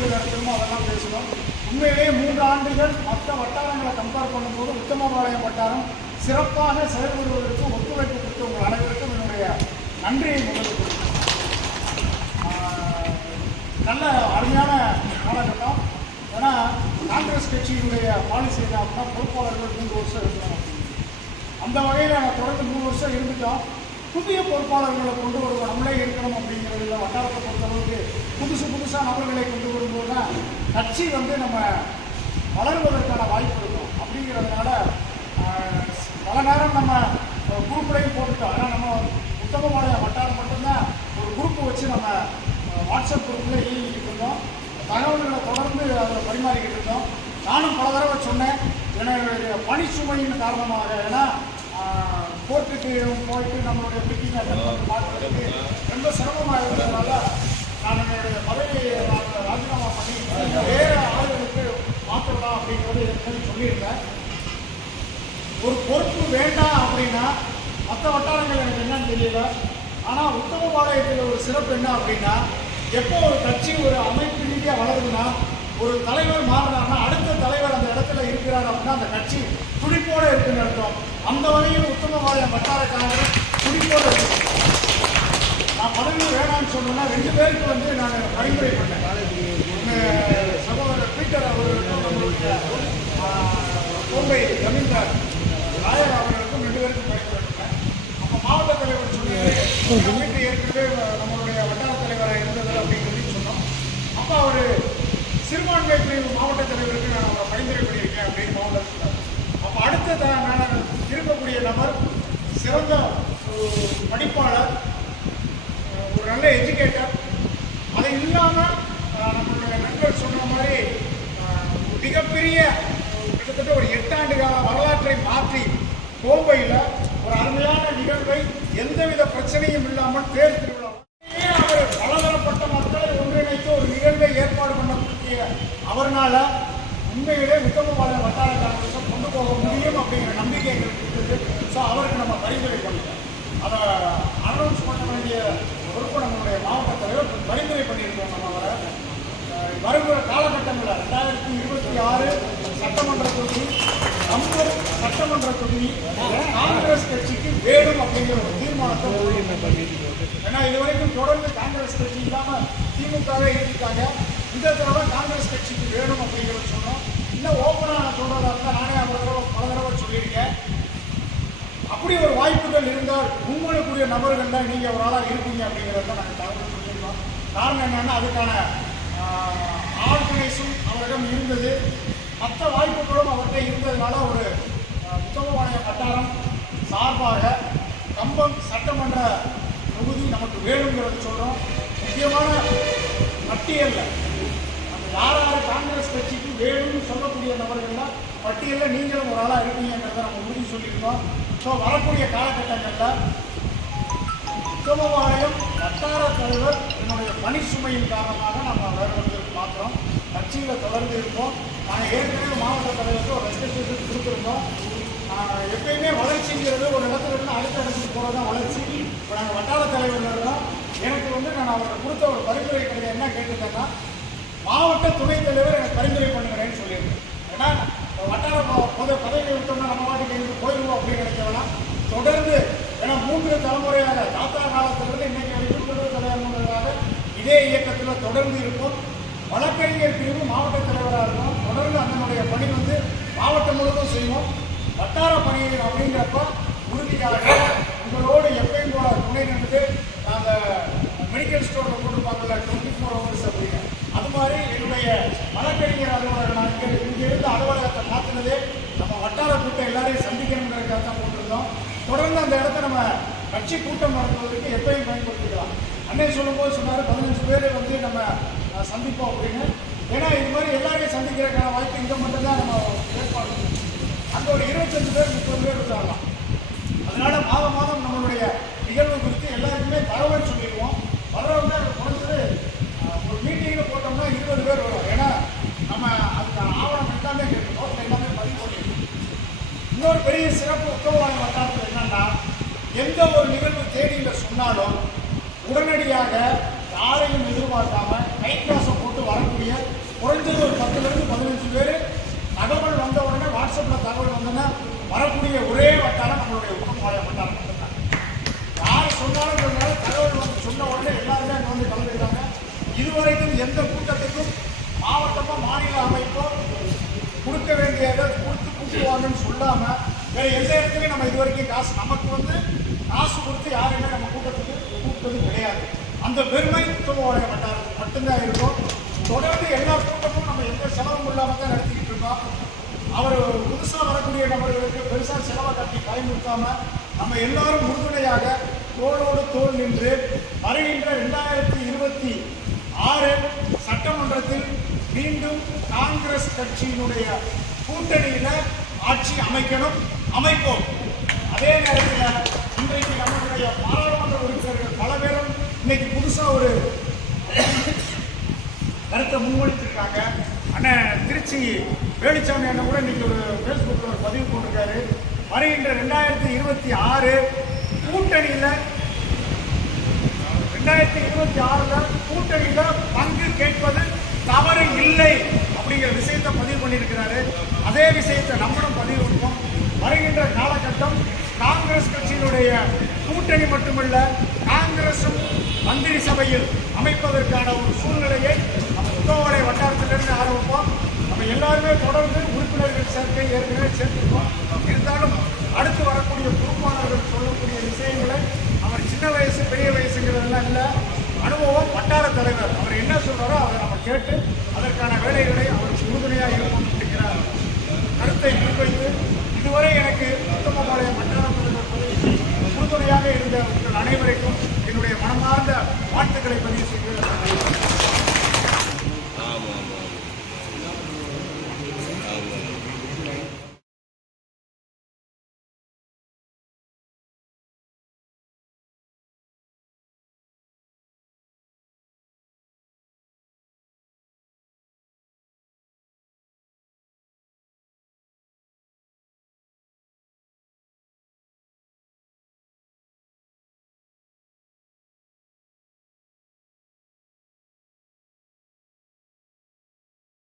எப்படி நடத்தணுமோ அதெல்லாம் பேசணும். உண்மையிலேயே 3 ஆண்டுகள் மற்ற வட்டாரங்களை கம்பேர் பண்ணும்போது உத்தமபாளையம் வட்டாரம் சிறப்பாக செயல்படுவதற்கு ஒத்துழைப்பு கொடுத்த உங்கள் அனைவருக்கும் என்னுடைய நன்றியை முதலில் கொடுக்கிறேன். நல்ல அருமையான காலகட்டம். ஏன்னா காங்கிரஸ் கட்சியினுடைய பாலிசி என்ன அப்படின்னா பொறுப்பாளர்கள் 3 வருஷம் இருக்கிறோம். அந்த வகையில் நான் தொடர்ந்து 3 வருஷம் இருந்துட்டோம். புதிய பொறுப்பாளர்களை கொண்டு வருவோம், நம்மளே இருக்கணும் அப்படிங்கிறதுல வட்டாரத்தை பொறுத்தளவுக்கு புதுசாக நபர்களை கொண்டு வரும்போது தான் கட்சி நம்ம வளருவதற்கான வாய்ப்பு இருக்கும். அப்படிங்கிறதுனால பல நேரம் நம்ம குரூப்லையும் போட்டுட்டோம். ஏன்னா நம்ம உத்தமபாளையம் வட்டாரம் மட்டும்தான் ஒரு குரூப்பு வச்சு நம்ம வாட்ஸ்அப் குரூப்பில் இயங்கிக்கிட்டு இருந்தோம். தகவல்களை தொடர்ந்து அதில் பரிமாறிக்கிட்டு இருந்தோம். நானும் பல தடவை சொன்னேன், என்னுடைய பணிச்சுமையின் காரணமாக, ஏன்னா கோர்ட்டுக்கு போயிட்டு நம்மளுடைய மீட்டிங் அட்டெண்ட் பார்க்கறதுக்கு ரொம்ப சிரமமாக இருந்ததுனால நான் என்னுடைய பதவியை ராஜினாமா பண்ணி வேறு ஆளுகளுக்கு மாற்றலாம் அப்படிங்கிறது எனக்கு சொல்லியிருந்தேன். ஒரு பொறுப்பு வேண்டாம் அப்படின்னா மற்ற வட்டாரங்கள் எனக்கு என்னன்னு தெரியல. ஆனால் உத்தமபாளையத்தில் ஒரு சிறப்பு என்ன அப்படின்னா, எப்போ ஒரு கட்சி ஒரு அமைப்பு ரீதியாக வளருதுன்னா, ஒரு தலைவர் மாறினார்னா அடுத்த தலைவர் அந்த இடத்துல இருக்கிறார் அப்படின்னா அந்த கட்சி துடிப்போடு இருக்குன்னு அர்த்தம். அந்த வகையில் உத்தமபாளையம் வட்டார காங்கிரஸ் துடிப்போடு இருக்கு. நான் பதவி வேணாம்னு சொன்னேன்னா 2 பேருக்கு நான் பரிந்துரை பண்ணேன். சகோதரர் பீட்டர் அவர்களுக்கும் நம்மளுடைய கோம்பை ரவீந்திரர் ராயர் அவர்களுக்கும் 2 பேருக்கும் பரிந்துரை பண்ணேன். அப்போ மாவட்ட தலைவர் சொன்னது வீட்டு ஏற்கனவே நம்மளுடைய வட்டார தலைவராக இருந்தது அப்படின்னு சொன்னோம். அப்போ அவர் சிறுபான்மை பிரிவு மாவட்ட தலைவருக்கு நான் அவரை பரிந்துரை பண்ணியிருக்கேன் அப்படின்னு மாவட்ட சொன்னார். அப்போ அடுத்த நான் இருக்கக்கூடிய நபர் சிறந்த படிப்பாளர், ஒரு நல்ல எஜுகேட்டர். அது இல்லாமல் நம்மளுடைய நண்பர் சொன்ன மாதிரி மிகப்பெரிய கிட்டத்தட்ட ஒரு 8 ஆண்டு கால வரலாற்றை மாற்றி கோம்பையில் ஒரு அருமையான நிகழ்வை எந்தவித பிரச்சனையும் இல்லாமல் தேர் திருவிழா அவர் பலதரப்பட்ட மக்களை ஒன்றிணைத்து ஒரு நிகழ்வை ஏற்பாடு பண்ணக்கூடிய அவர்னால உண்மையிலே உத்தமபாளையம் வட்டார காங்கிரஸை கொண்டு போக முடியும் அப்படிங்கிற நம்பிக்கை எங்களுக்கு இருக்குது. ஸோ அவருக்கு நம்ம பரிந்துரை பண்ணிட்டோம். அதை அனௌன்ஸ் பண்ண வேண்டிய பொறுப்பு நம்மளுடைய மாவட்ட தலைவர் பரிந்துரை பண்ணியிருக்கோம். நம்ம அவரை வருகிற காலகட்டங்களில் 2026 சட்டமன்ற தொகுதி நம்பர் சட்டமன்ற தொகுதி காங்கிரஸ் கட்சிக்கு வேணும் அப்படிங்கிற ஒரு தீர்மானத்தை ஏன்னா இதுவரைக்கும் தொடர்ந்து காங்கிரஸ் கட்சி இல்லாமல் திமுகவே இருக்காங்க. இந்த தடவை காங்கிரஸ் கட்சிக்கு வேணும் அப்படிங்கிறத சொன்னோம். இன்னும் ஓப்பனாக நான் சொல்றதா இருந்தால் நானே பல தடவை சொல்லியிருக்கேன். அப்படி ஒரு வாய்ப்புகள் இருந்தால் முன்மொழிக்கூடிய நபர்கள் தான் நீங்கள் ஒரு ஆளாக இருப்பீங்க அப்படிங்கிறத நாங்கள் தகவல் சொல்லியிருக்கோம். காரணம் என்னன்னா அதுக்கான ஆர்கனைஸும் அவரிடம் இருந்தது, மற்ற வாய்ப்புகளும் அவர்கிட்ட இருந்ததுனால ஒரு உத்தமபாளையம் வட்டாரம் சார்பாக கம்பம் சட்டமன்ற தொகுதி நமக்கு வேணுங்கிறது சொல்கிறோம். முக்கியமான பட்டியலில் அந்த யார் காங்கிரஸ் கட்சிக்கு வேணும்னு சொல்லக்கூடிய நபர்கள்லாம் பட்டியலில் நீங்களும் ஒரு ஆளாக இருக்கீங்கிறத நம்ம உறுதி சொல்லியிருக்கோம். ஸோ வரக்கூடிய காலகட்டங்களில் உத்தமபாளையம் வட்டார தலைவர் என்னுடைய பணி சுமையின் காரணமாக நம்ம வேறுபடுவதற்கு மாத்திரம் கட்சியில் தொடர்ந்து இருக்கோம். நாங்கள் ஏற்கனவே மாவட்ட தலைவருக்கு ஒரு ரெஸ்ட்ரிக்ஷன் கொடுத்துருந்தோம். எப்பயுமே வளர்ச்சிங்கிறது ஒரு இடத்துல இருந்து அடுத்த இடத்துக்கு போகிறது தான் வளர்ச்சி. இப்போ நாங்கள் வட்டார தலைவரில் இருக்கோம். எனக்கு நான் அவருக்கு கொடுத்த ஒரு பரிந்துரை கிடையாது. என்ன கேட்டுட்டேன்னா, மாவட்ட துணைத் தலைவர் எனக்கு பரிந்துரை பண்ணுங்கிறேன்னு சொல்லியிருக்கேன். ஏன்னா வட்டார பதவி விட்டோம்னா நம்ம வாட்டிக்கு எங்களுக்கு போயிடுவோம் அப்படின்னு நினைச்சோம்னா தொடர்ந்து, ஏன்னா 3 தலைமுறையாக தாத்தா காலத்திலிருந்து இன்னைக்கு வரைக்கும் தலைமுறையாக இதே இயக்கத்தில் தொடர்ந்து இருக்கும். வழக்கறிஞர் பிரிவு மாவட்ட தலைவராக இருக்கும். தொடர்ந்து அதனுடைய பணி மாவட்டம் முழுவதும் செய்வோம். வட்டார பணி அப்படிங்கிறப்ப உறுதியாக உங்களோடு எப்பயும் போல துணை நின்று அந்த மெடிக்கல் ஸ்டோரில் போட்டுருப்பாங்கல்ல 24 hours அப்படின்னு, அது மாதிரி என்னுடைய வழக்கறிஞர் அலுவலகம் நாங்கள் இங்கிருந்து அலுவலகத்தை மாற்றினதே நம்ம வட்டார கூட்டம் எல்லாரையும் சந்திக்கணுங்கிறதுக்காக தான் போட்டிருந்தோம். தொடர்ந்து அந்த இடத்த நம்ம கட்சி கூட்டம் நடத்துவதற்கு எப்பயும் பயன்படுத்திக்கலாம். அன்னை சொல்லும்போது சொன்னார் 15 பேர் நம்ம சந்திப்போம் அப்படின்னு. ஏன்னா இது மாதிரி எல்லாரையும் சந்திக்கிறதுக்கான வாய்ப்பு இங்கே மட்டும்தான் நம்ம ஏற்பாடு. அங்கே ஒரு 25 பேர் 30 பேர் இருந்தாங்களாம். அதனால மாதம் நம்மளுடைய நிகழ்வு குறித்து எல்லாருக்குமே தகவல் சொல்லிடுவோம். வர்றவங்க குறைஞ்சது ஒரு மீட்டிங்கில் போட்டோம்னா 20 பேர் வரும். ஏன்னா நம்ம அதுக்கான ஆவணம் எல்லாமே கேட்கணும், எல்லாமே பதிவு பண்ணிடுவோம். இன்னொரு பெரிய சிறப்பு உத்தமபாளையம் வட்டாரத்தில் என்னன்னா, எந்த ஒரு நிகழ்வு தேதியில் சொன்னாலும் உடனடியாக யாரையும் எதிர்பார்க்காம கை காசை போட்டு வரக்கூடிய குறைஞ்சது ஒரு 10லேருந்து 15 பேர் தகவல் வந்த உடனே வாட்ஸ்அப்பில் தகவல் வந்தோன்னா வரக்கூடிய ஒரே வட்டாரம் நம்மளுடைய உடம்பாளையம் வட்டாரம் மட்டும்தான். யார் சொன்னாலும் தகவல் வந்து சொன்ன உடனே எல்லாருமே அங்கே வந்து கலந்துக்கிறாங்க. இதுவரைக்கும் எந்த கூட்டத்துக்கும் மாவட்டமோ மாநில அமைப்போ கொடுக்க வேண்டியதை கொடுத்து கூட்டுவாங்கன்னு சொல்லாமல் வேறு எந்த இடத்துலையும் நம்ம இது வரைக்கும் காசு நமக்கு வந்து காசு கொடுத்து யாருமே நம்ம கூட்டத்துக்கு கூப்பிட்டது கிடையாது. அந்த பெருமை உத்தமபாளையம் வட்டாரத்துக்கு மட்டும்தான் இருக்கும். தொடர்ந்து எல்லா கூட்டமும் நம்ம எந்த செலவும் இல்லாமல் தான் நடத்திக்கிட்டு இருக்கோம். அவர் புதுசாக வரக்கூடிய நபர்களுக்கு பெருசாக செலவை கட்டி பயன்படுத்தாமல் நம்ம எல்லாரும் உறுதுணையாக தோளோடு தோல் நின்று வருகின்ற 2026 சட்டமன்றத்தில் மீண்டும் காங்கிரஸ் கட்சியினுடைய கூட்டணியில் ஆட்சி அமைக்கணும், அமைப்போம். அதே நேரத்தில் இன்றைக்கு நம்மளுடைய பாராளுமன்ற உறுப்பினர்கள் பல பேரும் இன்னைக்கு புதுசாக ஒரு கருத்தை முன்மொழித்திருக்காங்க. அண்ணன் திருச்சி வேலுச்சாமி அண்ணன் கூட இன்னைக்கு ஒரு ஃபேஸ்புக்கில் ஒரு பதிவு போட்டிருக்காரு. வருகின்ற 2026 கூட்டணியில் 2026 கூட்டணியில் பங்கு கேட்பது தவறு இல்லை அப்படிங்கிற விஷயத்தை பதிவு பண்ணியிருக்கிறாரு. அதே விஷயத்தை நம்மளும் பதிவு பண்ணுவோம். வருகின்ற காலகட்டம் காங்கிரஸ் கட்சியினுடைய கூட்டணி மட்டுமல்ல, காங்கிரசும் மந்திரி சபையில் அமைப்பதற்கான ஒரு சூழ்நிலையை நம்ம உத்தமபாளையம் வட்டாரத்திலிருந்து ஆரம்பிப்போம். நம்ம எல்லாருமே தொடர்ந்து உறுப்பினர்கள் சேர்க்கை ஏற்கனவே சேர்த்துருக்கோம். இருந்தாலும் அடுத்து வரக்கூடிய பொறுப்பாளர்கள் சொல்லக்கூடிய விஷயங்களை அவர் சின்ன வயசு பெரிய வயசுங்கிறதெல்லாம் இல்லை, அனுபவம் வட்டார தலைவர் அவர் என்ன சொல்றாரோ அதை நம்ம கேட்டு அதற்கான வேலைகளை அவருக்கு உறுதுணையாக இருக்கும் அப்படிங்கிற கருத்தை முன்வைத்து இதுவரை எனக்கு உத்தமபாளையம் வட்டார தலைவர் உறுதுணையாக இருந்த உங்கள் அனைவருக்கும் என்னுடைய மனமார்ந்த வாழ்த்துக்களை பதிவு செய்து